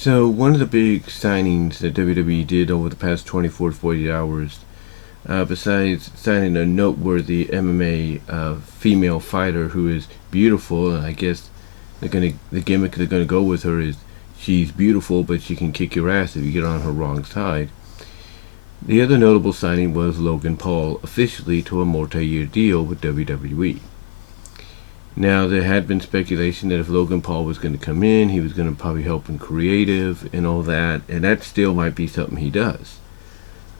So one of the big signings that WWE did over the past 24 to 48 hours, besides signing a noteworthy MMA female fighter who is beautiful, and I guess the gimmick they're gonna go with her is she's beautiful, but she can kick your ass if you get on her wrong side. The other notable signing was Logan Paul officially to a multi-year deal with WWE. Now, there had been speculation that if Logan Paul was going to come in, he was going to probably help in creative and all that, and that still might be something he does.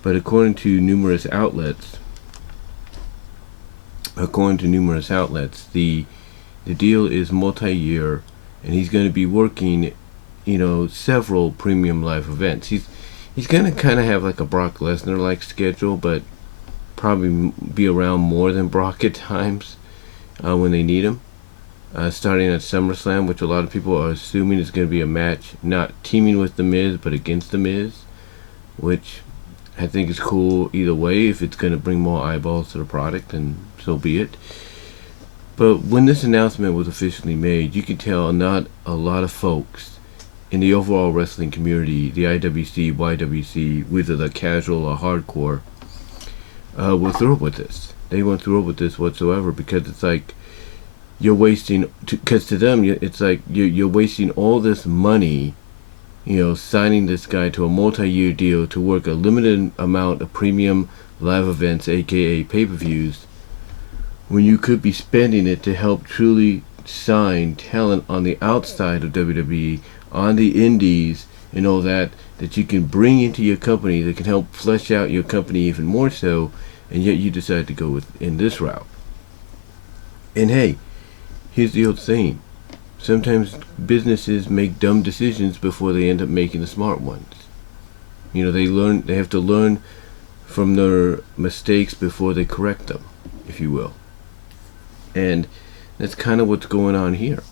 But according to numerous outlets, the deal is multi-year, and he's going to be working, several premium live events. He's going to kind of have like a Brock Lesnar-like schedule, but probably be around more than Brock at times when they need him. Starting at SummerSlam, which a lot of people are assuming is going to be a match not teaming with The Miz, but against The Miz, which I think is cool either way. If it's going to bring more eyeballs to the product, and so be it. But when this announcement was officially made, you could tell not a lot of folks in the overall wrestling community, the IWC, YWC, whether they're casual or hardcore, were thrilled with this. They weren't thrilled with this whatsoever, because it's like you're wasting, because to them it's like you're wasting all this money, signing this guy to a multi-year deal to work a limited amount of premium live events, aka pay-per-views, when you could be spending it to help truly sign talent on the outside of WWE, on the indies, and all that you can bring into your company that can help flesh out your company even more so, and yet you decide to go in this route. And hey, here's the old saying: sometimes businesses make dumb decisions before they end up making the smart ones. They have to learn from their mistakes before they correct them, if you will. And that's kind of what's going on here,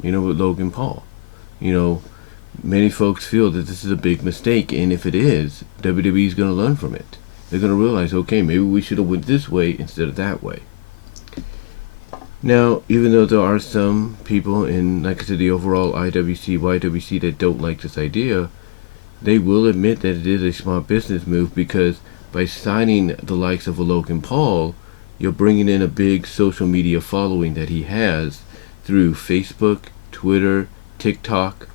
with Logan Paul. Many folks feel that this is a big mistake, and if it is, WWE is going to learn from it. They're going to realize, okay, maybe we should have went this way instead of that way. Now, even though there are some people in, like I said, the overall IWC, YWC that don't like this idea, they will admit that it is a smart business move, because by signing the likes of a Logan Paul, you're bringing in a big social media following that he has through Facebook, Twitter, TikTok,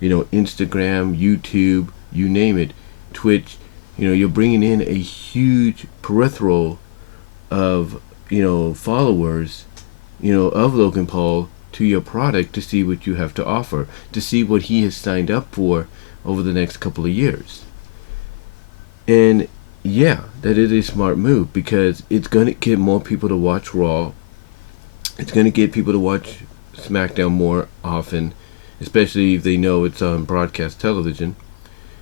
Instagram, YouTube, you name it, Twitch. You're bringing in a huge peripheral of, followers, of Logan Paul to your product to see what you have to offer, to see what he has signed up for over the next couple of years. And yeah, that is a smart move, because it's going to get more people to watch Raw. It's going to get people to watch SmackDown more often, especially if they know it's on broadcast television.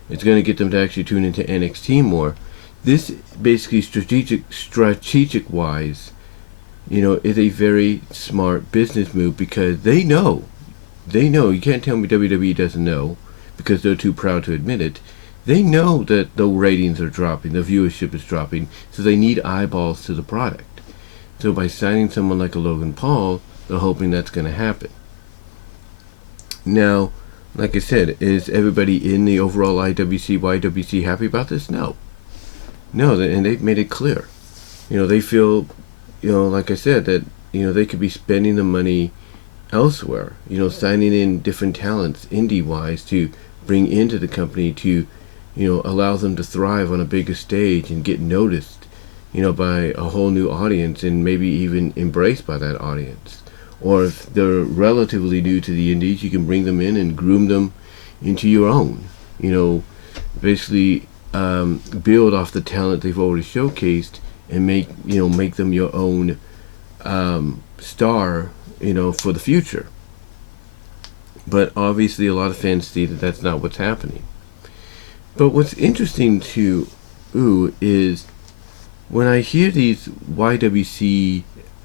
It's going to get them to actually tune into NXT more. This basically strategic wise, is a very smart business move, because they know, you can't tell me WWE doesn't know, because they're too proud to admit it. They know that the ratings are dropping, the viewership is dropping, so they need eyeballs to the product. So by signing someone like a Logan Paul, they're hoping that's going to happen. Now, like I said, is everybody in the overall IWC, YWC happy about this? No, and they've made it clear. They feel, like I said, that, they could be spending the money elsewhere, signing in different talents, indie-wise, to bring into the company to, allow them to thrive on a bigger stage and get noticed, by a whole new audience, and maybe even embraced by that audience. Or if they're relatively new to the indies, you can bring them in and groom them into your own. Basically build off the talent they've already showcased, and make them your own star, for the future. But obviously a lot of fans see that that's not what's happening. But what's interesting too is when I hear these YWC,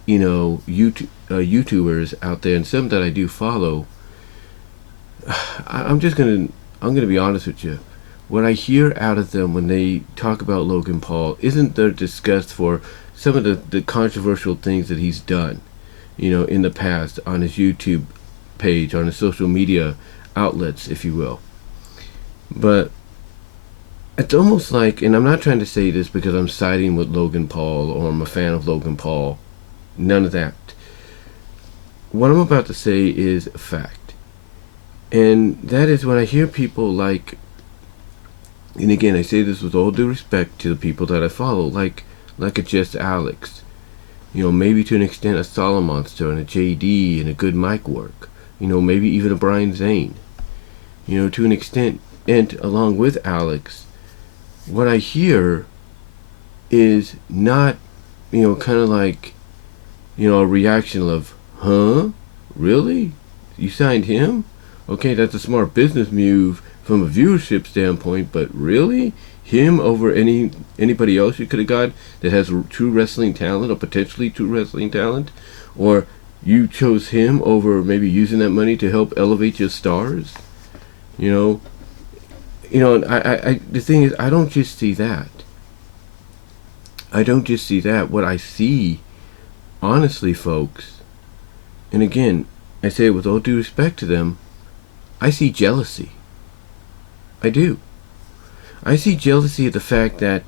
YouTubers out there, and some that I do follow, I'm gonna be honest with you. What I hear out of them when they talk about Logan Paul isn't their disgust for some of the controversial things that he's done, in the past on his YouTube page, on his social media outlets, if you will. But it's almost like, and I'm not trying to say this because I'm siding with Logan Paul or I'm a fan of Logan Paul. None of that. What I'm about to say is a fact. And that is when I hear people like, and again, I say this with all due respect to the people that I follow, like a Just Alex. Maybe to an extent a Solid Monster and a JD and a good mic work. Maybe even a Brian Zane. To an extent, and along with Alex, what I hear is not, kind of like, a reaction of, huh? Really? You signed him? Okay, that's a smart business move from a viewership standpoint, but really? Him over anybody else you could have got that has true wrestling talent or potentially true wrestling talent? Or you chose him over maybe using that money to help elevate your stars? The thing is, I don't just see that. I don't just see that. What I see, honestly, folks, and again, I say it with all due respect to them, I see jealousy. I do. I see jealousy at the fact that,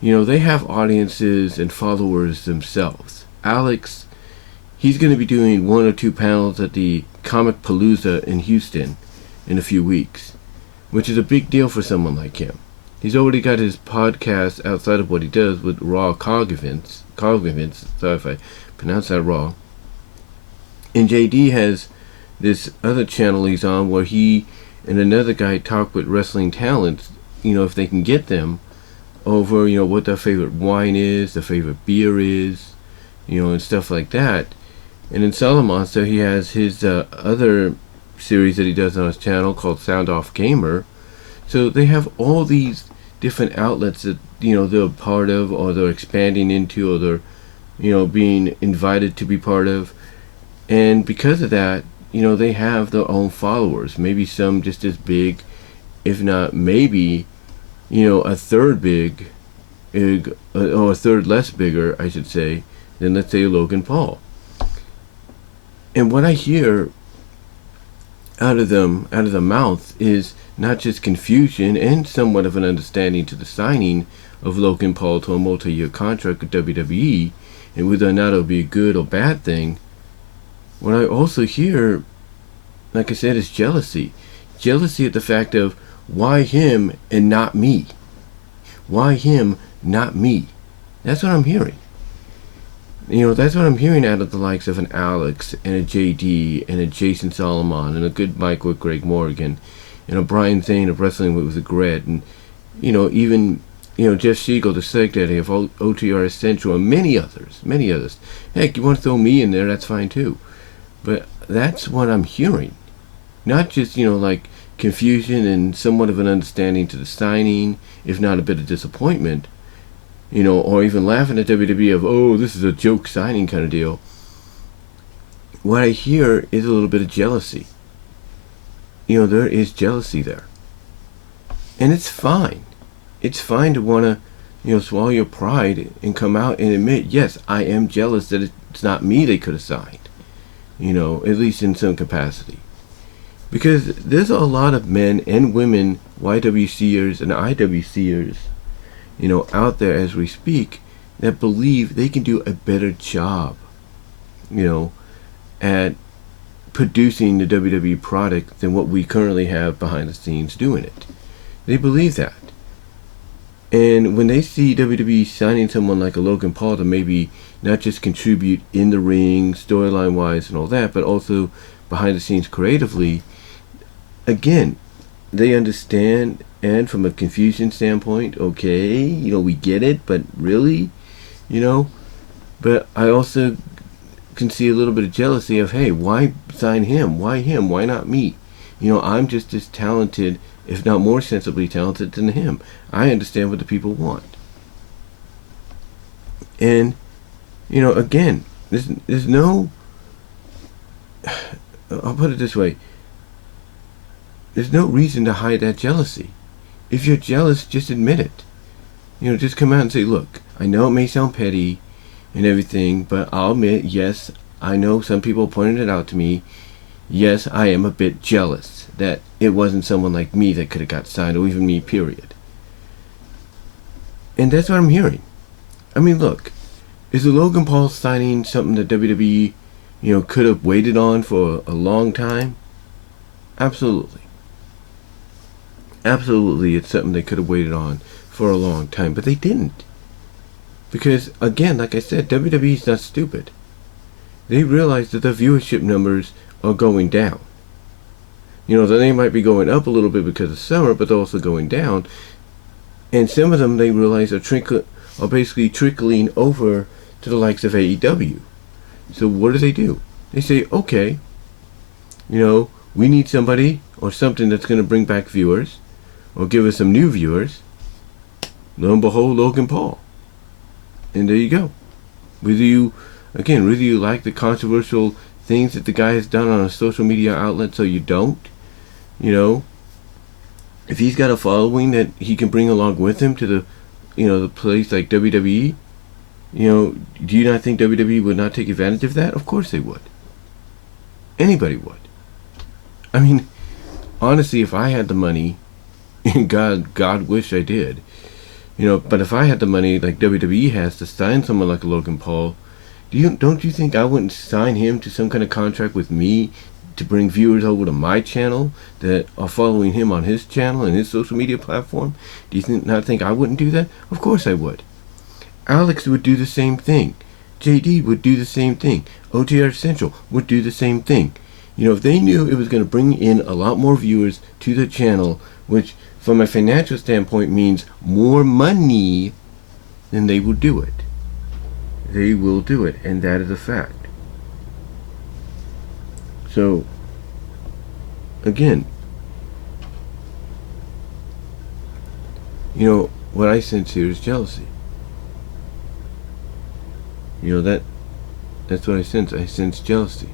they have audiences and followers themselves. Alex, he's going to be doing 1 or 2 panels at the Comic Palooza in Houston in a few weeks, which is a big deal for someone like him. He's already got his podcast outside of what he does with Raw Cog Events. Sorry if I pronounce that wrong. And JD has this other channel he's on where he and another guy talk with wrestling talents, if they can get them, over, what their favorite wine is, their favorite beer is, and stuff like that. And in Solid Monster, he has his other series that he does on his channel called Sound Off Gamer. So they have all these different outlets that, they're part of, or they're expanding into, or they're, being invited to be part of. And because of that, they have their own followers. Maybe some just as big, if not maybe, a third big, or a third less bigger, I should say, than, let's say, Logan Paul. And what I hear out of the mouth is not just confusion and somewhat of an understanding to the signing of Logan Paul to a multi-year contract with WWE, and whether or not it'll be a good or bad thing. What I also hear, like I said, is jealousy. Jealousy at the fact of, why him and not me? Why him, not me? That's what I'm hearing. That's what I'm hearing out of the likes of an Alex and a JD and a Jason Solomon and a good Mike with Greg Morgan and a Brian Zane of Wrestling with Regret, and even Jeff Siegel, the secretary of OTRS Central, and many others. Heck, you want to throw me in there, that's fine too. But that's what I'm hearing. Not just, like confusion and somewhat of an understanding to the signing, if not a bit of disappointment, or even laughing at WWE of, oh, this is a joke signing kind of deal. What I hear is a little bit of jealousy. There is jealousy there. And it's fine. It's fine to want to, swallow your pride and come out and admit, yes, I am jealous that it's not me they could have signed. At least in some capacity. Because there's a lot of men and women, YWC'ERS and IWC'ERS, out there as we speak, that believe they can do a better job, at producing the WWE product than what we currently have behind the scenes doing it. They believe that. And when they see WWE signing someone like a Logan Paul to maybe not just contribute in the ring, storyline wise and all that, but also behind the scenes creatively, again, they understand. And from a confusion standpoint, okay, we get it, but really, but I also can see a little bit of jealousy of, hey, why sign him? Why him? Why not me? I'm just as talented, if not more sensibly talented than him. I understand what the people want. And, again, there's no, I'll put it this way, there's no reason to hide that jealousy. If you're jealous, just admit it. Just come out and say, look, I know it may sound petty and everything, but I'll admit, yes, I know some people pointed it out to me. Yes, I am a bit jealous. that it wasn't someone like me that could have got signed, or even me, period. And that's what I'm hearing. I mean, look, is the Logan Paul signing something that WWE, could have waited on for a long time? Absolutely. Absolutely, it's something they could have waited on for a long time, but they didn't. Because, again, like I said, WWE's not stupid. They realize that the viewership numbers are going down. They might be going up a little bit because of summer, but they're also going down. And some of them, they realize, are basically trickling over to the likes of AEW. So what do? They say, okay, we need somebody or something that's going to bring back viewers or give us some new viewers. Lo and behold, Logan Paul. And there you go. Whether you like the controversial things that the guy has done on a social media outlet, so you don't, if he's got a following that he can bring along with him to the place like WWE, do you not think WWE would not take advantage of that? Of course they would. Anybody would. I mean, honestly, if I had the money, and God wish I did, but if I had the money like WWE has to sign someone like Logan Paul, don't you think I wouldn't sign him to some kind of contract with me to bring viewers over to my channel that are following him on his channel and his social media platform? Do you not think I wouldn't do that? Of course I would. Alex would do the same thing. JD would do the same thing. OTR Central would do the same thing. If they knew it was going to bring in a lot more viewers to the channel, which from a financial standpoint means more money, then they will do it. They will do it, and that is a fact. So, again, what I sense here is jealousy. That's what I sense. I sense jealousy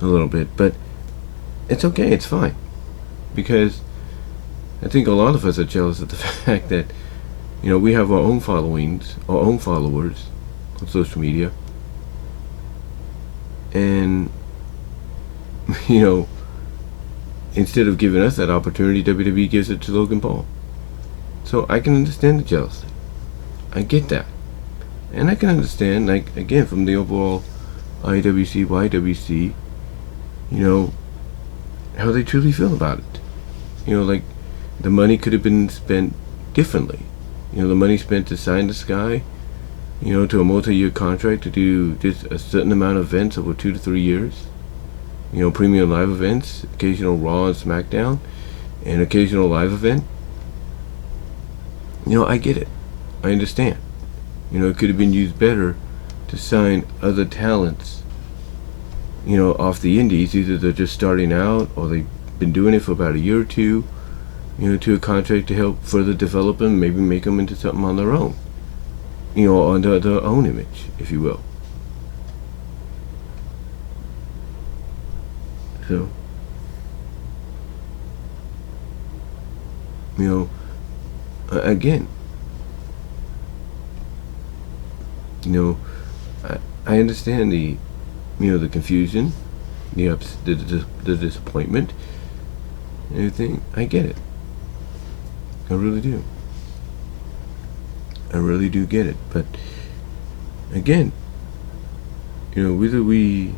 a little bit, but it's okay, it's fine, because I think a lot of us are jealous of the fact that we have our own followings, our own followers on social media, and instead of giving us that opportunity, WWE gives it to Logan Paul. So I can understand the jealousy. I get that. And I can understand, like, again, from the overall IWC, YWC, how they truly feel about it. Like, the money could have been spent differently. The money spent to sign this guy, to a multi-year contract to do just a certain amount of events over 2 to 3 years. Premium live events, occasional Raw and SmackDown, and occasional live event. I get it. I understand. It could have been used better to sign other talents, off the indies. Either they're just starting out or they've been doing it for about a year or two, to a contract to help further develop them, maybe make them into something on their own, under their own image, if you will. So, again, I understand the confusion, the disappointment, and everything. I get it. I really do. I really do get it. But again, whether we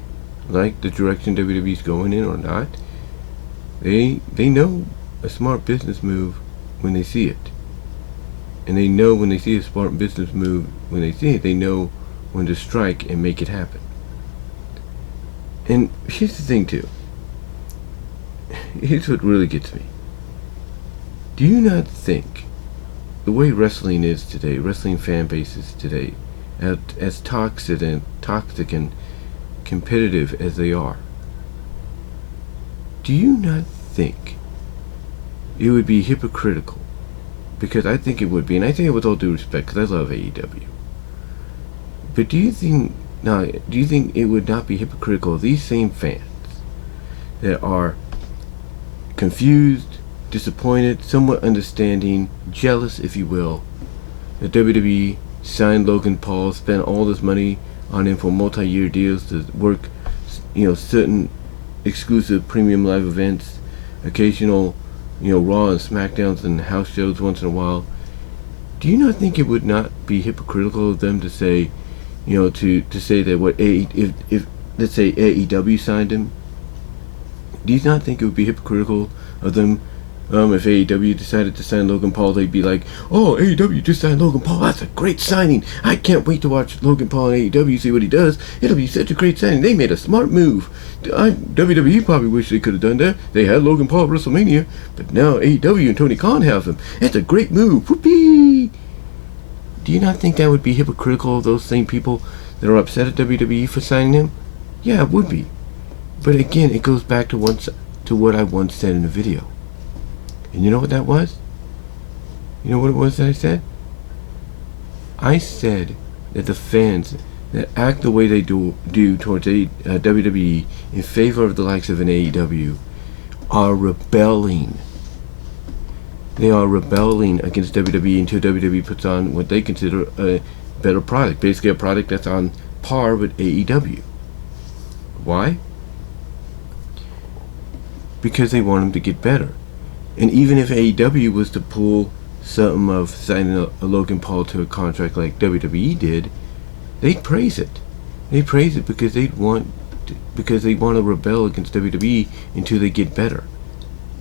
like the direction WWE's going in or not, they know a smart business move when they see it. And they know when they see a smart business move, when they see it, they know when to strike and make it happen. And here's the thing too. Here's what really gets me. Do you not think the way wrestling is today, wrestling fan bases today, as toxic and competitive as they are, do you not think it would be hypocritical? Because I think it would be, and I say it with all due respect, because I love AEW. But do you think it would not be hypocritical of these same fans that are confused, disappointed, somewhat understanding, jealous, if you will, that WWE signed Logan Paul, spent all this money on him for multi-year deals to work, certain exclusive premium live events occasional, Raw and SmackDowns and house shows once in a while, do you not think it would not be hypocritical of them to say, to say that if let's say AEW signed him, do you not think it would be hypocritical of them if AEW decided to sign Logan Paul? They'd be like, "Oh, AEW just signed Logan Paul. That's a great signing. I can't wait to watch Logan Paul and AEW, see what he does. It'll be such a great signing. They made a smart move. WWE probably wish they could have done that. They had Logan Paul at WrestleMania, but now AEW and Tony Khan have him. It's a great move. Whoopee!" Do you not think that would be hypocritical of those same people that are upset at WWE for signing him? Yeah, it would be. But again, it goes back to what I once said in a video. And you know what that was? You know what it was that I said? I said that the fans that act the way they do towards WWE in favor of the likes of an AEW are rebelling. They are rebelling against WWE until WWE puts on what they consider a better product. Basically a product that's on par with AEW. Why? Because they want them to get better. And even if AEW was to pull something of signing a Logan Paul to a contract like WWE did, they'd praise it. They praise it because they want to rebel against WWE until they get better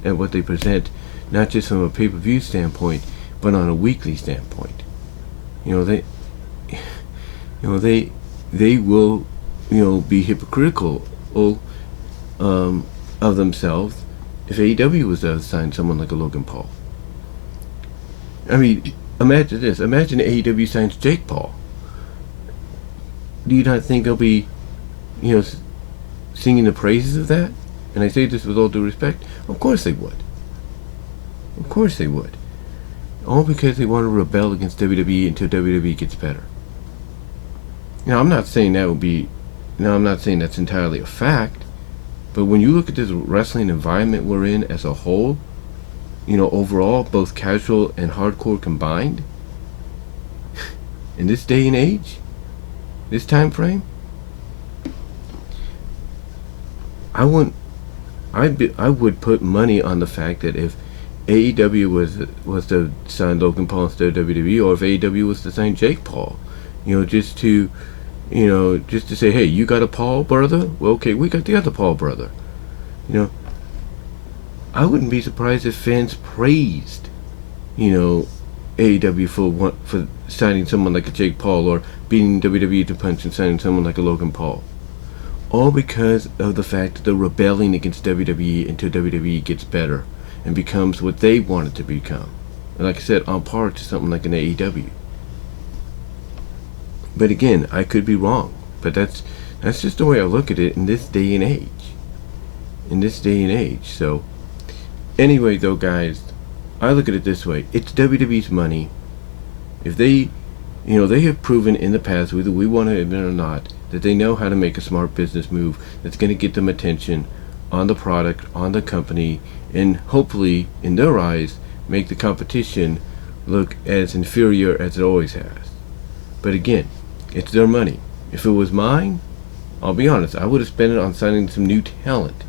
at what they present, not just from a pay-per-view standpoint, but on a weekly standpoint. They will, be hypocritical of themselves if AEW was to sign someone like a Logan Paul. I mean, imagine this. Imagine AEW signs Jake Paul. Do you not think they'll be, singing the praises of that? And I say this with all due respect. Of course they would. Of course they would. All because they want to rebel against WWE until WWE gets better. Now, I'm not saying that's entirely a fact. But when you look at this wrestling environment we're in as a whole, overall, both casual and hardcore combined, in this day and age, this time frame, I would put money on the fact that if AEW was to sign Logan Paul instead of WWE, or if AEW was to sign Jake Paul, just to say, hey, you got a Paul brother? Well, okay, we got the other Paul brother. I wouldn't be surprised if fans praised, AEW for signing someone like a Jake Paul, or beating WWE to punch and signing someone like a Logan Paul. All because of the fact that they're rebelling against WWE until WWE gets better and becomes what they want it to become. And like I said, on par to something like an AEW. But again, I could be wrong. But that's just the way I look at it in this day and age. So, anyway, though, guys, I look at it this way. It's WWE's money. If they have proven in the past, whether we want to admit it or not, that they know how to make a smart business move that's going to get them attention on the product, on the company, and hopefully, in their eyes, make the competition look as inferior as it always has. But again, it's their money. If it was mine, I'll be honest, I would have spent it on signing some new talent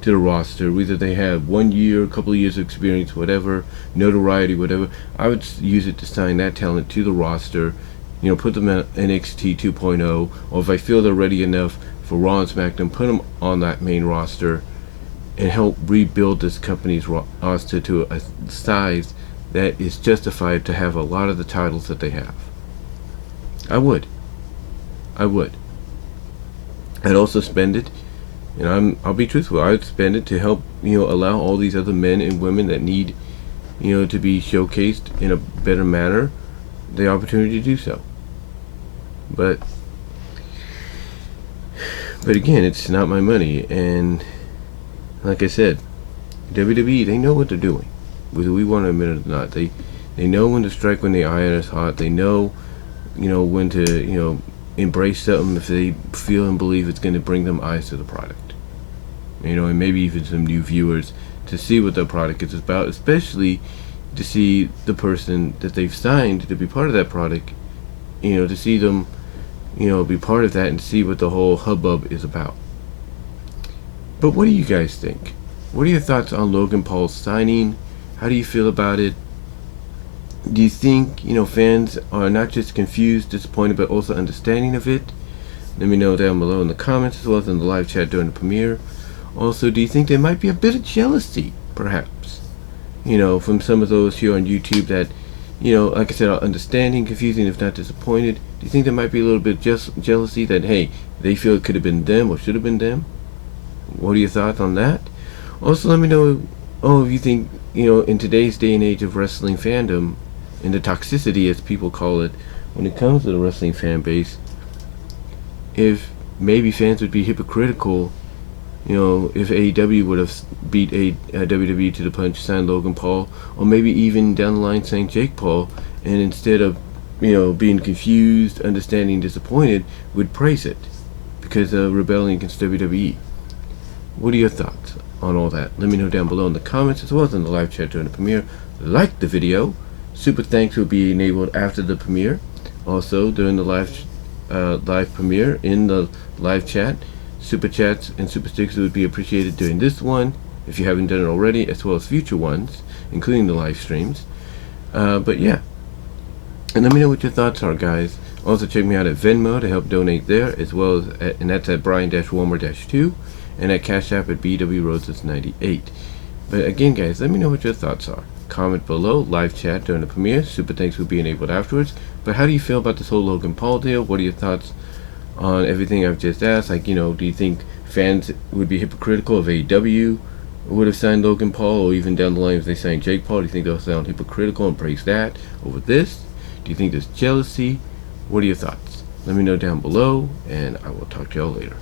to the roster, whether they have 1 year, a couple of years of experience, whatever, notoriety, whatever. I would use it to sign that talent to the roster, put them at NXT 2.0, or if I feel they're ready enough for Raw and SmackDown, put them on that main roster and help rebuild this company's roster to a size that is justified to have a lot of the titles that they have. I would. I'd also spend it, and I'll be truthful, I'd spend it to help, allow all these other men and women that need, to be showcased in a better manner, the opportunity to do so. But again, it's not my money, and like I said, WWE, they know what they're doing, whether we want to admit it or not. They know when to strike when the iron is hot. They know, when to, embrace something if they feel and believe it's going to bring them eyes to the product. And maybe even some new viewers to see what the product is about, especially to see the person that they've signed to be part of that product, to see them, be part of that and see what the whole hubbub is about. But what do you guys think? What are your thoughts on Logan Paul's signing? How do you feel about it? Do you think, fans are not just confused, disappointed, but also understanding of it? Let me know down below in the comments as well as in the live chat during the premiere. Also, do you think there might be a bit of jealousy, perhaps, from some of those here on YouTube that, like I said, are understanding, confusing, if not disappointed? Do you think there might be a little bit of jealousy that, hey, they feel it could have been them or should have been them? What are your thoughts on that? Also, let me know, if you think, in today's day and age of wrestling fandom, and the toxicity, as people call it, when it comes to the wrestling fan base, if maybe fans would be hypocritical, if AEW would have beat WWE to the punch, signed Logan Paul, or maybe even down the line signed Jake Paul, and instead of, being confused, understanding, disappointed, would praise it because of rebelling against WWE. What are your thoughts on all that? Let me know down below in the comments as well as in the live chat during the premiere. Like the video. Super thanks will be enabled after the premiere. Also, during the live premiere in the live chat, super chats and super stickers would be appreciated during this one, if you haven't done it already, as well as future ones, including the live streams. But yeah, and let me know what your thoughts are, guys. Also, check me out at Venmo to help donate there, as well as and that's at Brian-Walmer-2, and at Cash App at BWRoses98. But again, guys, let me know what your thoughts are. Comment below, live chat during the premiere. Super thanks will be enabled afterwards. But how do you feel about this whole Logan Paul deal? What are your thoughts on everything I've just asked? Like, do you think fans would be hypocritical if AEW would have signed Logan Paul, or even down the line if they signed Jake Paul? Do you think they'll sound hypocritical and praise that over this? Do you think there's jealousy? What are your thoughts? Let me know down below, and I will talk to y'all later.